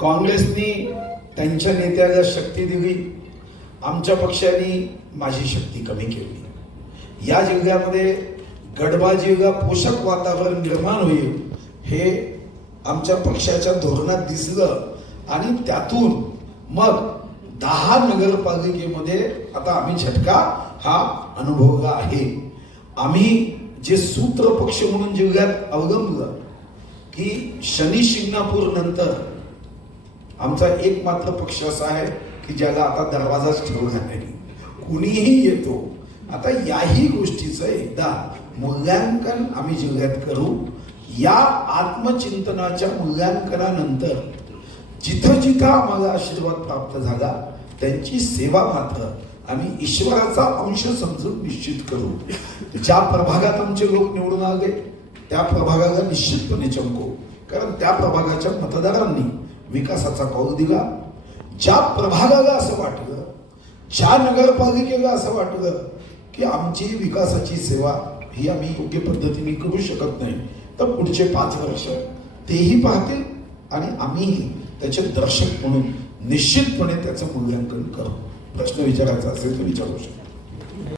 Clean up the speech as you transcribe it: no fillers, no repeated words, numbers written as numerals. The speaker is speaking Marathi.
काँग्रेसनी त्यांच्या नेत्याला शक्ती दिली, आमच्या पक्षाने माझी शक्ती कमी केली। या जिल्ह्यामध्ये गडबाजीला पोषक वातावरण निर्माण होईल हे आमच्या पक्षाच्या धोरणात दिसलं आणि त्यातून मग 10 नगरपालिकेमध्ये आता आम्ही झटका हा अनुभवला आहे। आम्ही जे सूत्र पक्ष म्हणून जिल्ह्यात अवलंबलं की शनी शिंगणापूर नंतर आमचा एकमात्र पक्ष असा आहे की ज्याला आता दरवाजाच ठेवला नाही, कुणीही येतो। आता याही गोष्टीचं एकदा मूल्यांकन आम्ही जिल्ह्यात करू। या आत्मचिंतनाच्या मूल्यांकनानंतर जिथं जिथं आम्हाला आशीर्वाद प्राप्त झाला त्यांची सेवा मात्र आम्ही ईश्वराचा अंश समजून निश्चित करू। ज्या प्रभागात आमचे लोक निवडून आले त्या प्रभागाला निश्चितपणे चमकू, कारण त्या प्रभागाच्या मतदारांनी विकासाचा कौल दिला। ज्या प्रभागाला असं वाटलं, ज्या नगरपालिकेला असं वाटलं की आमची विकासाची सेवा ही आम्ही योग्य पद्धतीने करू शकत नाही, तर पुढचे 5 वर्ष तेही पाहतील आणि आम्हीही त्याचे दर्शक म्हणून निश्चितपणे त्याचं मूल्यांकन करू। प्रश्न विचारायचा असेल तर विचारू शकतो।